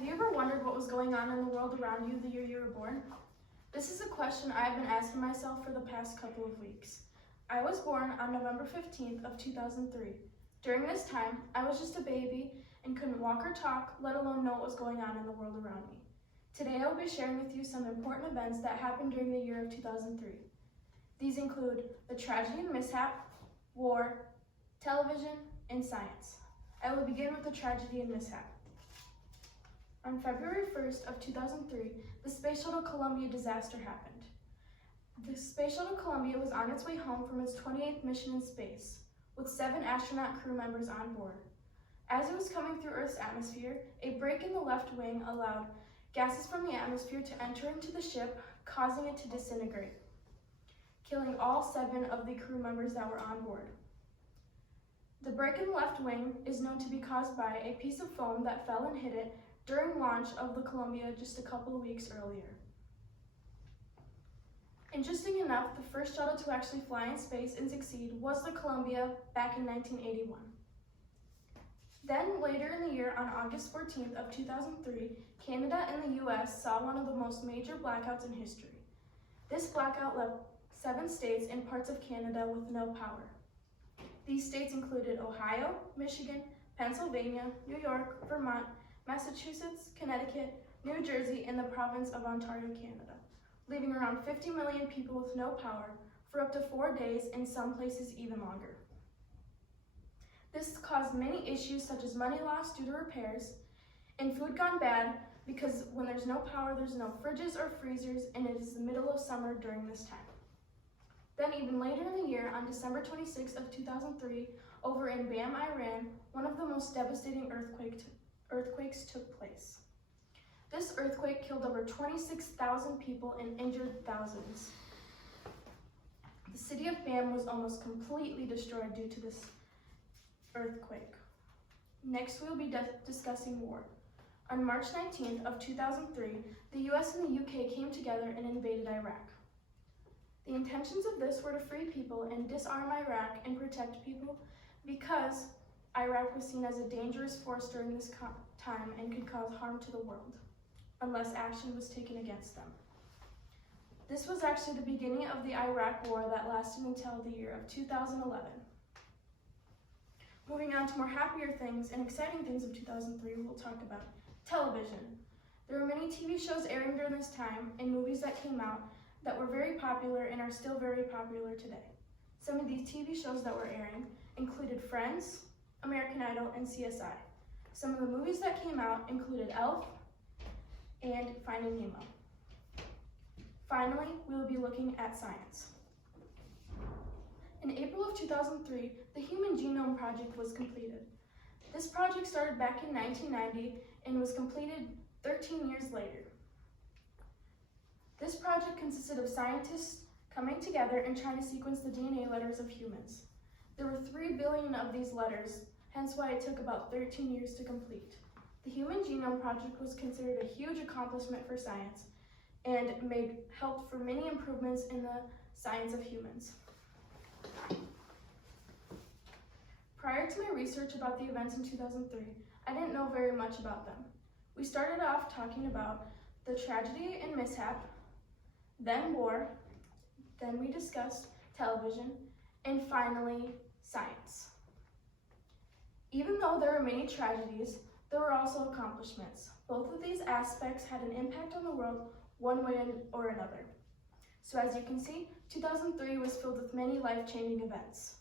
Have you ever wondered what was going on in the world around you the year you were born? This is a question I've been asking myself for the past couple of weeks. I was born on November 15th of 2003. During this time, I was just a baby and couldn't walk or talk, let alone know what was going on in the world around me. Today I will be sharing with you some important events that happened during the year of 2003. These include the tragedy and mishap, war, television, and science. I will begin with the tragedy and mishap. On February 1st of 2003, the Space Shuttle Columbia disaster happened. The Space Shuttle Columbia was on its way home from its 28th mission in space, with 7 astronaut crew members on board. As it was coming through Earth's atmosphere, a break in the left wing allowed gases from the atmosphere to enter into the ship, causing it to disintegrate, killing all 7 of the crew members that were on board. The break in the left wing is known to be caused by a piece of foam that fell and hit it during launch of the Columbia just a couple of weeks earlier. Interesting enough, the first shuttle to actually fly in space and succeed was the Columbia back in 1981. Then later in the year, on August 14th of 2003, Canada and the US saw one of the most major blackouts in history. This blackout left 7 states and parts of Canada with no power. These states included Ohio, Michigan, Pennsylvania, New York, Vermont, Massachusetts, Connecticut, New Jersey, and the province of Ontario, Canada, leaving around 50 million people with no power for up to 4 days, and some places even longer. This caused many issues such as money lost due to repairs and food gone bad, because when there's no power, there's no fridges or freezers, and it is the middle of summer during this time. Then even later in the year, on December 26th of 2003, over in Bam, Iran, one of the most devastating earthquakes took place. This earthquake killed over 26,000 people and injured thousands. The city of Bam was almost completely destroyed due to this earthquake. Next, we'll be discussing war. On March 19th of 2003, the US and the UK came together and invaded Iraq. The intentions of this were to free people and disarm Iraq and protect people, because Iraq was seen as a dangerous force during this time and could cause harm to the world, unless action was taken against them. This was actually the beginning of the Iraq War that lasted until the year of 2011. Moving on to more happier things and exciting things of 2003, we'll talk about television. There were many TV shows airing during this time and movies that came out that were very popular and are still very popular today. Some of these TV shows that were airing included Friends, American Idol, and CSI. Some of the movies that came out included Elf and Finding Nemo. Finally, we will be looking at science. In April of 2003, the Human Genome Project was completed. This project started back in 1990 and was completed 13 years later. This project consisted of scientists coming together and trying to sequence the DNA letters of humans. There were 3 billion of these letters, hence why it took about 13 years to complete. The Human Genome Project was considered a huge accomplishment for science and helped for many improvements in the science of humans. Prior to my research about the events in 2003, I didn't know very much about them. We started off talking about the tragedy and mishap, then war, then we discussed television, and finally, science. Even though there were many tragedies, there were also accomplishments. Both of these aspects had an impact on the world one way or another. So as you can see, 2003 was filled with many life-changing events.